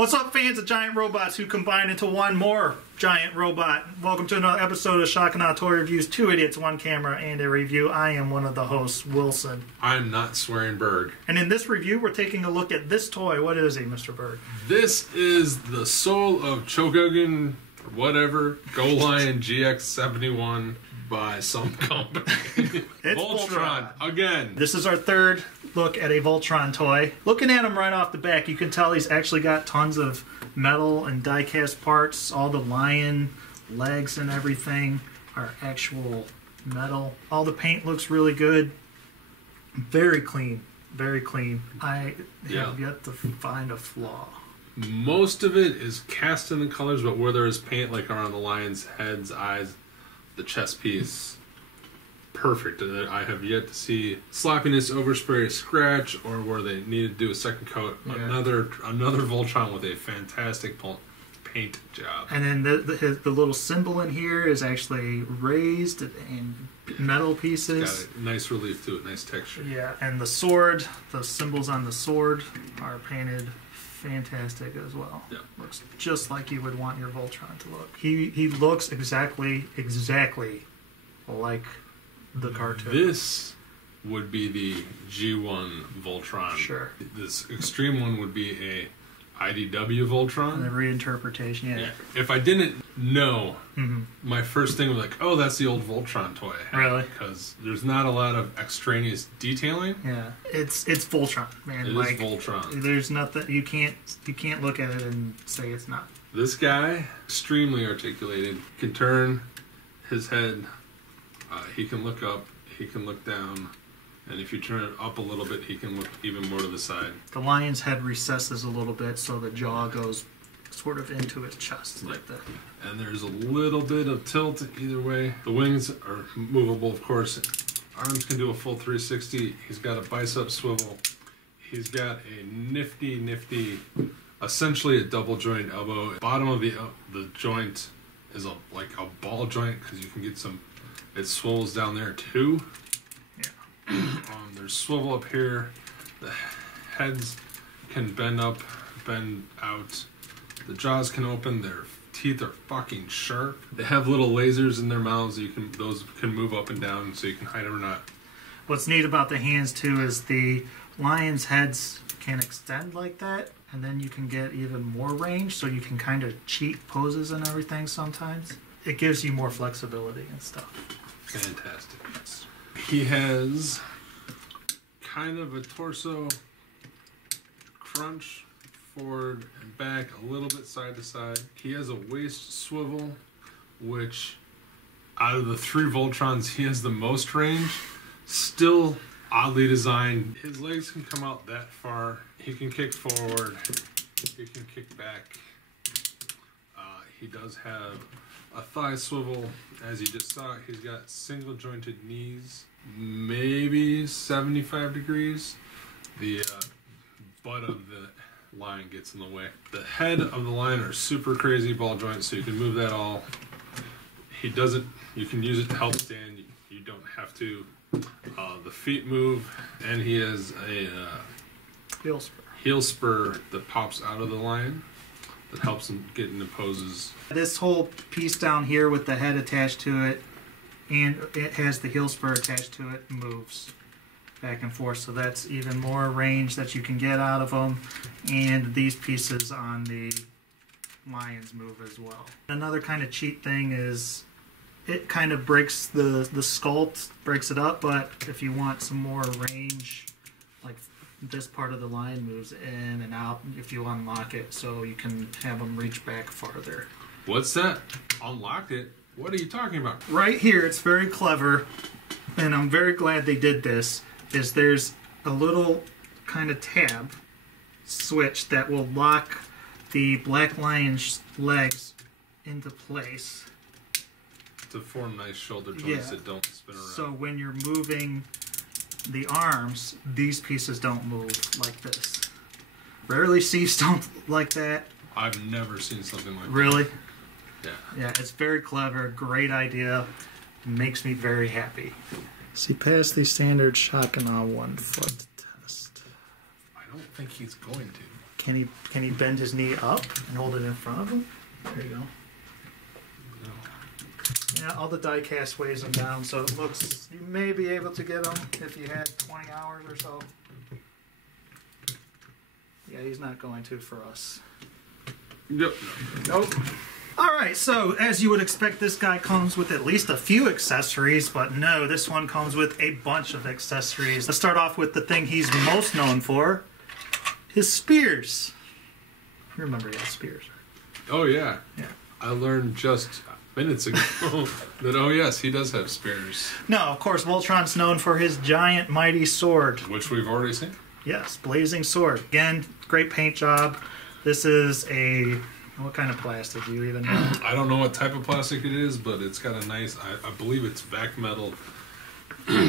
What's up, fans of giant robots who combine into one more giant robot? Welcome to another episode of Shock and Awe Toy Reviews. 2 idiots, 1 camera, and a review. I am one of the hosts, Wilson. I'm not swearing Berg. And in this review, we're taking a look at this toy. What is he, Mr. Berg? This is the soul of Chogogan, or whatever, Go Lion GX71 by some company. It's Voltron, again. This is our third look at a Voltron toy. Looking at him right off the back, you can tell he's actually got tons of metal and die-cast parts. All the lion legs and everything are actual metal. All the paint looks really good. Very clean. Very clean. I have yet to find a flaw. Most of it is cast in the colors, but where there is paint, like around the lion's heads, eyes, the chest piece, perfect. I have yet to see sloppiness, overspray, scratch, or where they need to do a second coat. Yeah. Another Voltron with a fantastic paint job. And then the little symbol in here is actually raised and metal pieces. Got a nice relief to it, nice texture. Yeah, and the sword, the symbols on the sword are painted fantastic as well. Yeah. Looks just like you would want your Voltron to look. He looks exactly like the cartoon. This would be the G1 Voltron. Sure. This extreme one would be a IDW Voltron. And the reinterpretation, yeah. If I didn't know, my first thing was like, oh, that's the old Voltron toy. Really? Because there's not a lot of extraneous detailing. Yeah, it's Voltron, man. It is Voltron. There's nothing you can't look at it and say it's not. This guy, extremely articulated, can turn his head. He can look up. He can look down. And if you turn it up a little bit, he can look even more to the side. The lion's head recesses a little bit, so the jaw goes sort of into his chest, like that. And there's a little bit of tilt either way. The wings are movable, of course. Arms can do a full 360. He's got a bicep swivel. He's got a nifty, essentially a double joint elbow. Bottom of the joint is like a ball joint because you can get some. It swivels down there too. There's swivel up here. The heads can bend up, bend out. The jaws can open. Their teeth are fucking sharp. They have little lasers in their mouths. Those can move up and down, so you can hide them or not. What's neat about the hands too is the lion's heads can extend like that, and then you can get even more range, so you can kind of cheat poses and everything. Sometimes it gives you more flexibility and stuff. Fantastic. He has kind of a torso crunch forward and back, a little bit side to side. He has a waist swivel, which out of the 3 Voltrons, he has the most range. Still oddly designed. His legs can come out that far. He can kick forward. He can kick back. He does have a thigh swivel. As you just saw, he's got single jointed knees, maybe 75 degrees. The butt of the lion gets in the way. The head of the lion are super crazy ball joints, so you can move that all. He does it. You can use it to help stand. You don't have to. The feet move, and he has a heel spur that pops out of the lion that helps him get into poses. This whole piece down here with the head attached to it, and it has the heel spur attached to it, moves back and forth, so that's even more range that you can get out of them. And these pieces on the lions move as well. Another kind of cheat thing is it kind of breaks the sculpt, breaks it up, but if you want some more range, like this part of the lion moves in and out if you unlock it, so you can have them reach back farther. What's that? Unlocked it? What are you talking about? Right here, it's very clever, and I'm very glad they did this, is there's a little kind of tab switch that will lock the black lion's legs into place. To form nice shoulder joints that don't spin around. So when you're moving the arms, these pieces don't move like this. Rarely see stuff like that. I've never seen something like that. Really? Yeah. Yeah, it's very clever, great idea. Makes me very happy. So he passed the standard Shock and Awe 1 foot test. I don't think he's going to. Can he bend his knee up and hold it in front of him? There you go. Yeah, all the die cast weighs him down, so it looks, you may be able to get him if you had 20 hours or so. Yeah, he's not going to for us. Yep. Nope. Alright, so as you would expect, this guy comes with at least a few accessories, but no, this one comes with a bunch of accessories. Let's start off with the thing he's most known for, his spears. You remember he had spears, right? Oh, yeah. Yeah. I learned just minutes ago that, oh, yes, he does have spears. No, of course, Voltron's known for his giant, mighty sword. Which we've already seen. Yes, blazing sword. Again, great paint job. This is a... What kind of plastic do you even know? I don't know what type of plastic it is, but it's got a nice, I believe it's vac metal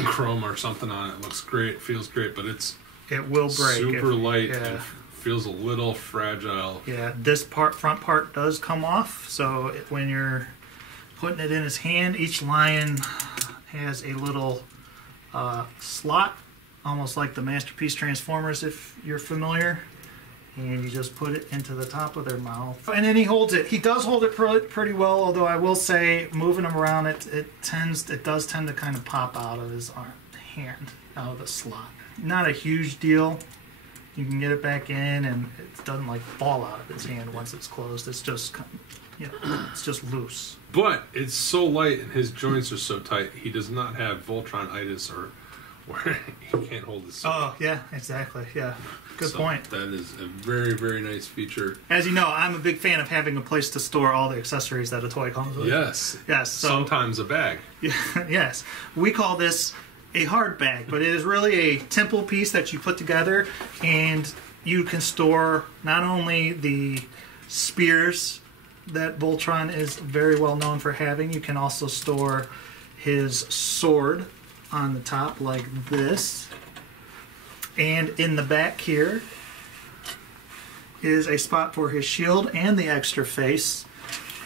chrome or something on it. It looks great, feels great, but it's It will break. super light yeah. and feels a little fragile. Yeah, this front part does come off, so when you're putting it in his hand, each lion has a little slot, almost like the Masterpiece Transformers, if you're familiar. And you just put it into the top of their mouth. And then he holds it. He does hold it pretty well, although I will say, moving him around, it does tend to kind of pop out of his hand, out of the slot. Not a huge deal. You can get it back in, and it doesn't like fall out of his hand once it's closed. It's just, it's just loose. But it's so light and his joints are so tight, he does not have Voltron-itis or where he can't hold his sword. Oh, yeah, exactly, yeah. Good point. That is a very, very nice feature. As you know, I'm a big fan of having a place to store all the accessories that a toy comes with. Yes. Yes. So, sometimes a bag. yes. We call this a hard bag, but it is really a temple piece that you put together, and you can store not only the spears that Voltron is very well known for having, you can also store his sword on the top like this. And in the back here is a spot for his shield and the extra face.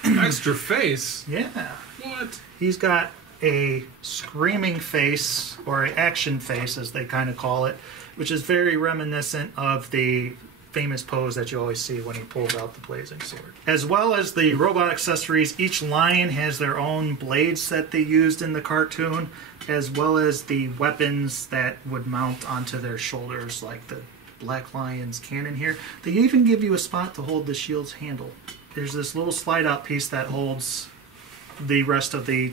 Extra face? Yeah. What? He's got a screaming face, or an action face as they kind of call it, which is very reminiscent of the famous pose that you always see when he pulls out the blazing sword. As well as the robot accessories, each lion has their own blades that they used in the cartoon, as well as the weapons that would mount onto their shoulders, like the Black Lion's cannon here. They even give you a spot to hold the shield's handle. There's this little slide-out piece that holds the rest of the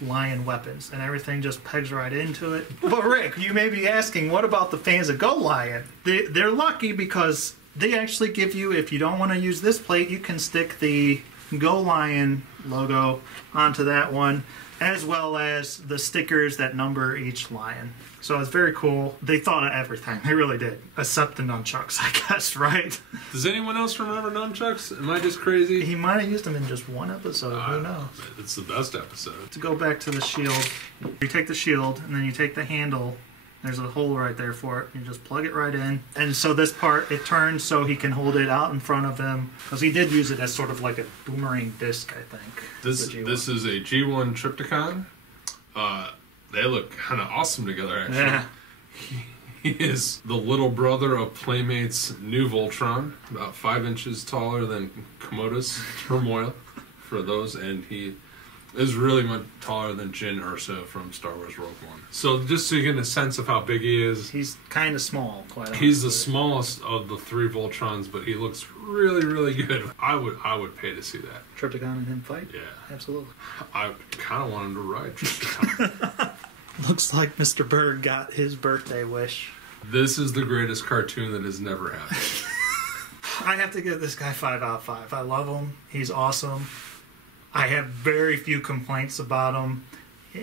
lion weapons, and everything just pegs right into it. But Rick, you may be asking, what about the fans of Go Lion? They're lucky because they actually give you, if you don't want to use this plate, you can stick the Go Lion logo onto that one, as well as the stickers that number each lion. So it's very cool. They thought of everything. They really did. Except the nunchucks, I guess, right? Does anyone else remember nunchucks? Am I just crazy? He might have used them in just one episode. Who knows? It's the best episode. To go back to the shield, you take the shield, and then you take the handle. There's a hole right there for it. You just plug it right in. And so this part, it turns so he can hold it out in front of him. Because he did use it as sort of like a boomerang disc, I think. This is a G1 Trypticon. They look kind of awesome together, actually. Yeah. He is the little brother of Playmate's new Voltron, about 5 inches taller than Komodo's Turmoil for those, and he is really much taller than Jyn Erso from Star Wars Rogue One. So just so you get a sense of how big he is. He's kind of small, quite honestly. He's the smallest of the 3 Voltrons, but he looks really, really good. I would pay to see that. Trypticon and him fight? Yeah. Absolutely. I kind of wanted to ride Trypticon. Looks like Mr. Bird got his birthday wish. This is the greatest cartoon that has never happened. I have to give this guy 5 out of 5. I love him. He's awesome. I have very few complaints about him,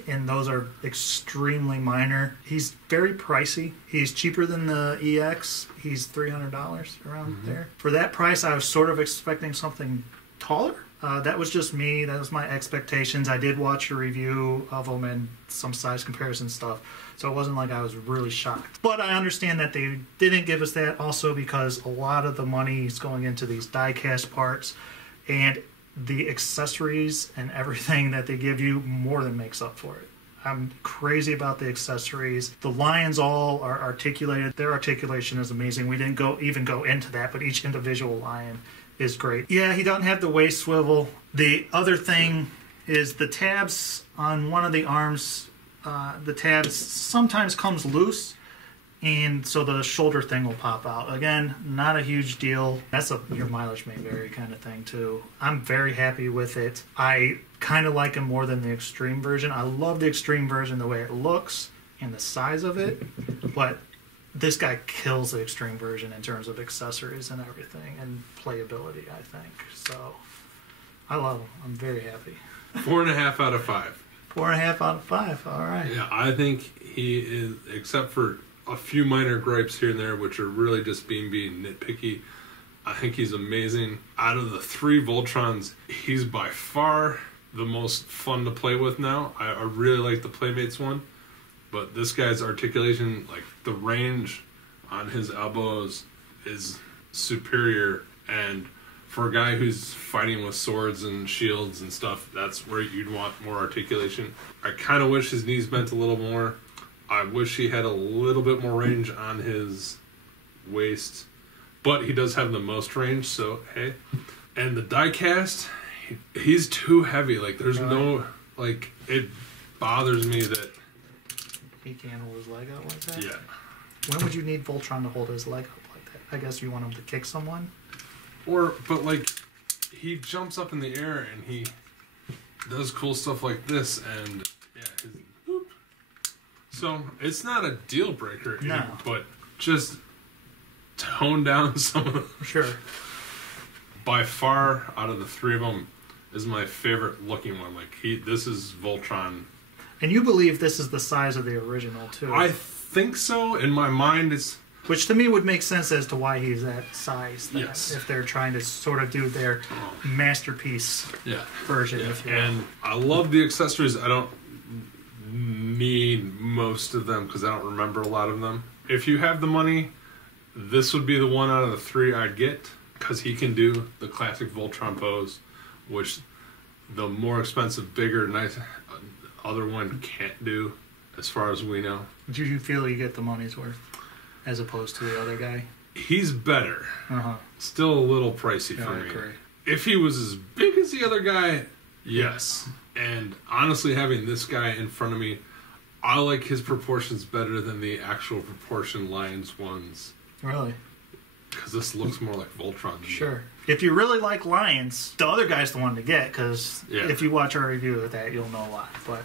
and those are extremely minor. He's very pricey. He's cheaper than the EX. He's $300 around there. For that price, I was sort of expecting something taller. That was just me. That was my expectations. I did watch a review of them and some size comparison stuff, so it wasn't like I was really shocked. But I understand that they didn't give us that also because a lot of the money is going into these die-cast parts, and the accessories and everything that they give you more than makes up for it. I'm crazy about the accessories. The lions all are articulated. Their articulation is amazing. We didn't even go into that, but each individual lion is great. Yeah, he doesn't have the waist swivel. The other thing is the tabs on one of the arms. The tabs sometimes comes loose, and so the shoulder thing will pop out. Again, not a huge deal. That's your mileage may vary kind of thing too. I'm very happy with it. I kind of like him more than the extreme version. I love the extreme version, the way it looks and the size of it, but this guy kills the extreme version in terms of accessories and everything and playability, I think. So I love him. I'm very happy. 4.5 out of 5. 4.5 out of 5. All right. Yeah, I think he is, except for a few minor gripes here and there, which are really just being nitpicky. I think he's amazing. Out of the 3 Voltrons, he's by far the most fun to play with now. I really like the Playmates one, but this guy's articulation, like the range on his elbows is superior, and for a guy who's fighting with swords and shields and stuff, that's where you'd want more articulation. I kind of wish his knees bent a little more. I wish he had a little bit more range on his waist, but he does have the most range, so hey. And the die-cast, he's too heavy. Like, there's no, like, it bothers me that... He can't hold his leg out like that? Yeah. When would you need Voltron to hold his leg up like that? I guess you want him to kick someone? But like, he jumps up in the air and he does cool stuff like this, and yeah, whoop. So it's not a deal breaker, no, but just tone down some of them. Sure. By far, out of the 3 of them, is my favorite looking one. Like this is Voltron. And you believe this is the size of the original too? I think so. In my mind, it's. Which to me would make sense as to why he's that size. Then, yes. If they're trying to sort of do their masterpiece version. Yeah. If you and I love the accessories. I don't need most of them because I don't remember a lot of them. If you have the money, this would be the one out of the 3 I'd get because he can do the classic Voltron pose, which the more expensive, bigger, nice other one can't do as far as we know. Do you feel you get the money's worth? As opposed to the other guy? He's better. Uh-huh. Still a little pricey for me. Agree. If he was as big as the other guy, yes. And honestly, having this guy in front of me, I like his proportions better than the actual proportion Lions ones. Really? Because this looks more like Voltron. Sure. If you really like Lions, the other guy's the one to get, because if you watch our review of that, you'll know a lot. But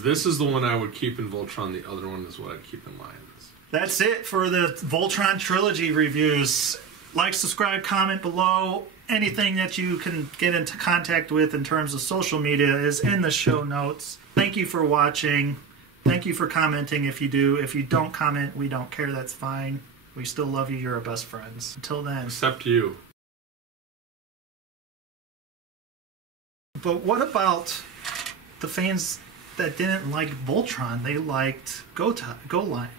this is the one I would keep in Voltron. The other one is what I'd keep in Lions. That's it for the Voltron Trilogy reviews. Like, subscribe, comment below. Anything that you can get into contact with in terms of social media is in the show notes. Thank you for watching. Thank you for commenting if you do. If you don't comment, we don't care. That's fine. We still love you. You're our best friends. Until then. Except you. But what about the fans that didn't like Voltron? They liked Go Tiger? Go Lion?